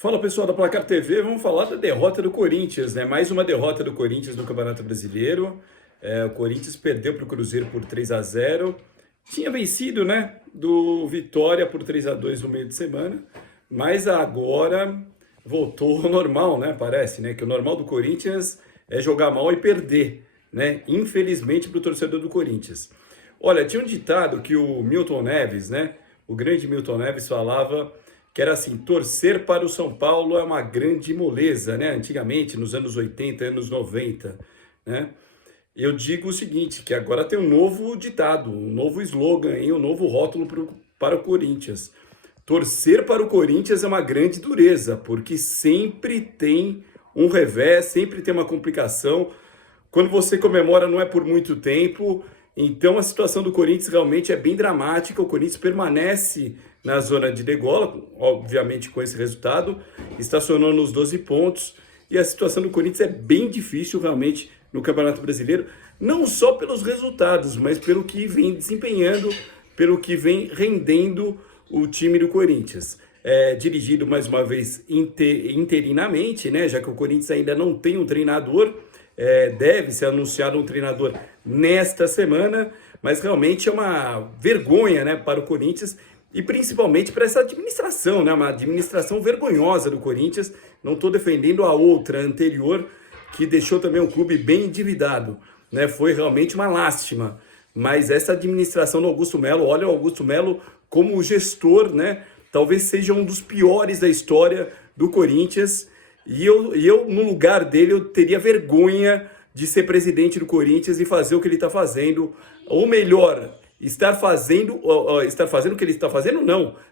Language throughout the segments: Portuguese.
Fala pessoal da Placar TV, vamos falar da derrota do Corinthians, né? Mais uma derrota do Corinthians no Campeonato Brasileiro. O Corinthians perdeu para o Cruzeiro por 3-0. Tinha vencido, né? Do Vitória por 3-2 no meio de semana. Mas agora voltou ao normal, né? Parece, né? Que o normal do Corinthians é jogar mal e perder, né? Infelizmente para o torcedor do Corinthians. Olha, tinha um ditado que o Milton Neves, né? O grande Milton Neves falava que era assim: torcer para o São Paulo é uma grande moleza, né? Antigamente, nos anos 80, anos 90, né? Eu digo o seguinte, que agora tem um novo ditado, um novo slogan, hein? Um novo rótulo para o Corinthians. Torcer para o Corinthians é uma grande dureza, porque sempre tem um revés, sempre tem uma complicação. Quando você comemora não é por muito tempo. Então a situação do Corinthians realmente é bem dramática. O Corinthians permanece na zona de degola, obviamente com esse resultado, estacionou nos 12 pontos. E a situação do Corinthians é bem difícil realmente no Campeonato Brasileiro, não só pelos resultados, mas pelo que vem desempenhando, pelo que vem rendendo o time do Corinthians. Dirigido mais uma vez interinamente, né, já que o Corinthians ainda não tem um treinador. Deve ser anunciado um treinador nesta semana, mas realmente é uma vergonha, né, para o Corinthians e principalmente para essa administração, né, uma administração vergonhosa do Corinthians. Não estou defendendo a outra anterior, que deixou também o clube bem endividado, né, foi realmente uma lástima. Mas essa administração do Augusto Melo, olha o Augusto Melo como gestor, né, talvez seja um dos piores da história do Corinthians. E eu, no lugar dele, eu teria vergonha de ser presidente do Corinthians e fazer o que ele está fazendo. Ou melhor, estar fazendo o que ele está fazendo,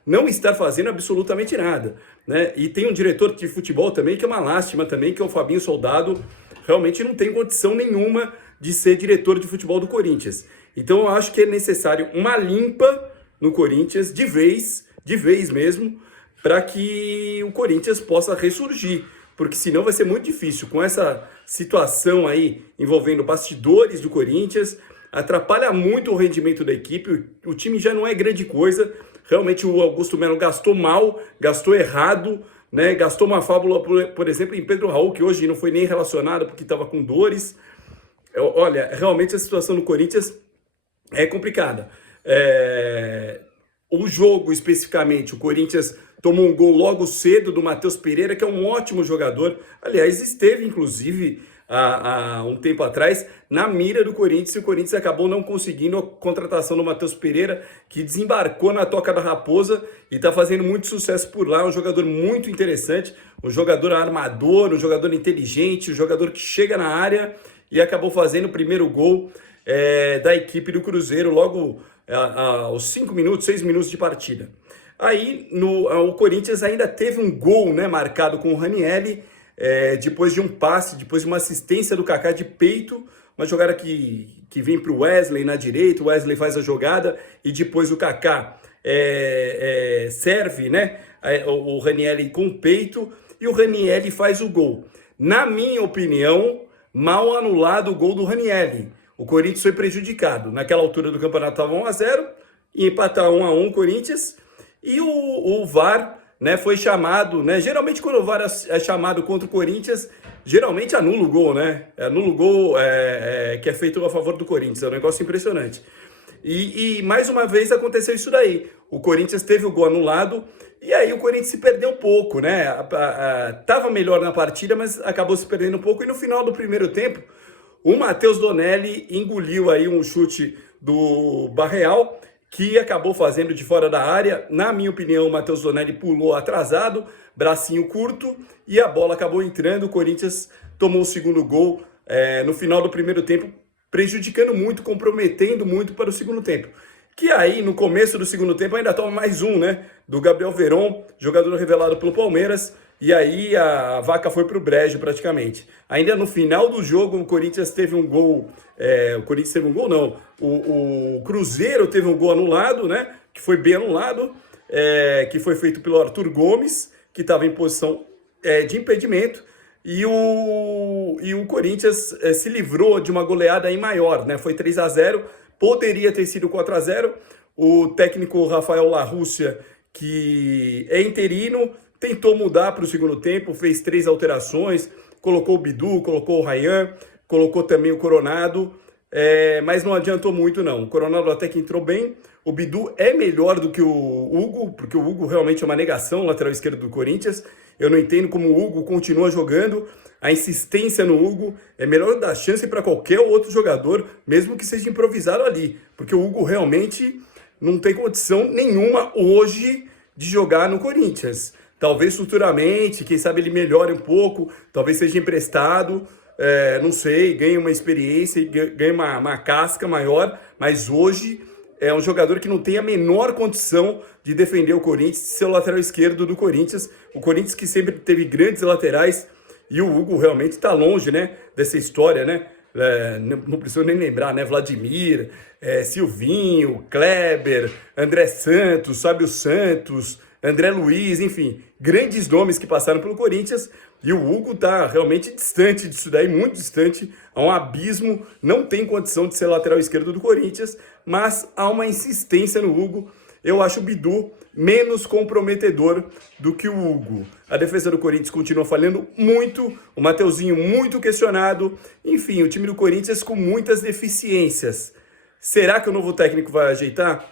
não estar fazendo absolutamente nada, né? E tem um diretor de futebol também, que é uma lástima também, que é o Fabinho Soldado. Realmente não tem condição nenhuma de ser diretor de futebol do Corinthians. Então eu acho que é necessário uma limpa no Corinthians, de vez mesmo, para que o Corinthians possa ressurgir. Porque senão vai ser muito difícil. Com essa situação aí envolvendo bastidores do Corinthians, atrapalha muito o rendimento da equipe. O time já não é grande coisa. Realmente o Augusto Melo gastou mal, gastou errado, né? Gastou uma fábula, por exemplo, em Pedro Raul, que hoje não foi nem relacionado porque estava com dores. Olha, realmente a situação do Corinthians é complicada. O jogo especificamente, o Corinthians tomou um gol logo cedo do Matheus Pereira, que é um ótimo jogador. Aliás, esteve inclusive há um tempo atrás na mira do Corinthians, e o Corinthians acabou não conseguindo a contratação do Matheus Pereira, que desembarcou na Toca da Raposa e está fazendo muito sucesso por lá. Um jogador muito interessante, um jogador armador, um jogador inteligente, um jogador que chega na área, e acabou fazendo o primeiro gol da equipe do Cruzeiro logo aos 6 minutos de partida. Aí o Corinthians ainda teve um gol, né, marcado com o Ranieri, depois de um passe, depois de uma assistência do Kaká de peito, uma jogada que vem para o Wesley na direita. O Wesley faz a jogada e depois o Kaká serve, né, o Ranieri com o peito, e o Ranieri faz o gol. Na minha opinião, mal anulado o gol do Ranieri. O Corinthians foi prejudicado. Naquela altura do campeonato estava 1-0, e empatar 1-1 o Corinthians. E o VAR, né, foi chamado, né? Geralmente quando o VAR é chamado contra o Corinthians, geralmente anula o gol, né? Anula o gol que é feito a favor do Corinthians. É um negócio impressionante. E mais uma vez aconteceu isso daí. O Corinthians teve o gol anulado, e aí o Corinthians se perdeu um pouco, né? Tava melhor na partida, mas acabou se perdendo um pouco. E no final do primeiro tempo, o Matheus Donelli engoliu aí um chute do Barreal, que acabou fazendo de fora da área. Na minha opinião, o Matheus Donelli pulou atrasado, bracinho curto, e a bola acabou entrando. O Corinthians tomou o segundo gol no final do primeiro tempo, prejudicando muito, comprometendo muito para o segundo tempo. Que aí, no começo do segundo tempo, ainda toma mais um, né? Do Gabriel Veron, jogador revelado pelo Palmeiras. E aí a vaca foi para o brejo praticamente. Ainda no final do jogo, o Corinthians teve um gol. O Corinthians teve um gol, não. O Cruzeiro teve um gol anulado, né? Que foi bem anulado, que foi feito pelo Arthur Gomes, que estava em posição de impedimento. E o Corinthians se livrou de uma goleada aí maior, né? Foi 3-0, poderia ter sido 4-0. O técnico Rafael La Rússia, que é interino, tentou mudar para o segundo tempo, fez 3 alterações, colocou o Bidu, colocou o Ryan, colocou também o Coronado, mas não adiantou muito não. O Coronado até que entrou bem, o Bidu é melhor do que o Hugo, porque o Hugo realmente é uma negação, o lateral esquerdo do Corinthians. Eu não entendo como o Hugo continua jogando, a insistência no Hugo é melhor dar chance para qualquer outro jogador, mesmo que seja improvisado ali, porque o Hugo realmente não tem condição nenhuma hoje de jogar no Corinthians. Talvez futuramente, quem sabe ele melhore um pouco, talvez seja emprestado, não sei, ganhe uma experiência, ganhe uma casca maior, mas hoje é um jogador que não tem a menor condição de defender o Corinthians, ser o lateral esquerdo do Corinthians. O Corinthians que sempre teve grandes laterais, e o Hugo realmente está longe, né, dessa história, né? Não preciso nem lembrar, né? Vladimir, Silvinho, Kleber, André Santos, Fábio Santos, André Luiz, enfim, grandes nomes que passaram pelo Corinthians, e o Hugo está realmente distante disso daí, muito distante, há um abismo, não tem condição de ser lateral esquerdo do Corinthians, mas há uma insistência no Hugo. Eu acho o Bidu menos comprometedor do que o Hugo. A defesa do Corinthians continua falhando muito, o Mateuzinho muito questionado, enfim, o time do Corinthians com muitas deficiências. Será que o novo técnico vai ajeitar?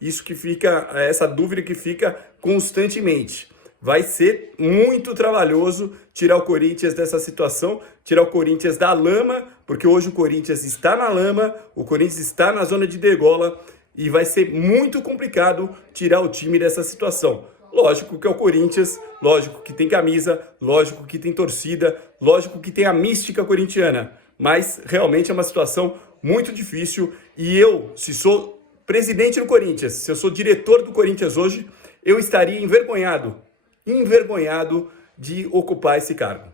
Isso que fica, essa dúvida que fica constantemente. Vai ser muito trabalhoso tirar o Corinthians dessa situação, tirar o Corinthians da lama, porque hoje o Corinthians está na lama, o Corinthians está na zona de degola, e vai ser muito complicado tirar o time dessa situação. Lógico que é o Corinthians, lógico que tem camisa, lógico que tem torcida, lógico que tem a mística corintiana, mas realmente é uma situação muito difícil, e eu, se sou presidente do Corinthians, se eu sou diretor do Corinthians hoje, eu estaria envergonhado de ocupar esse cargo.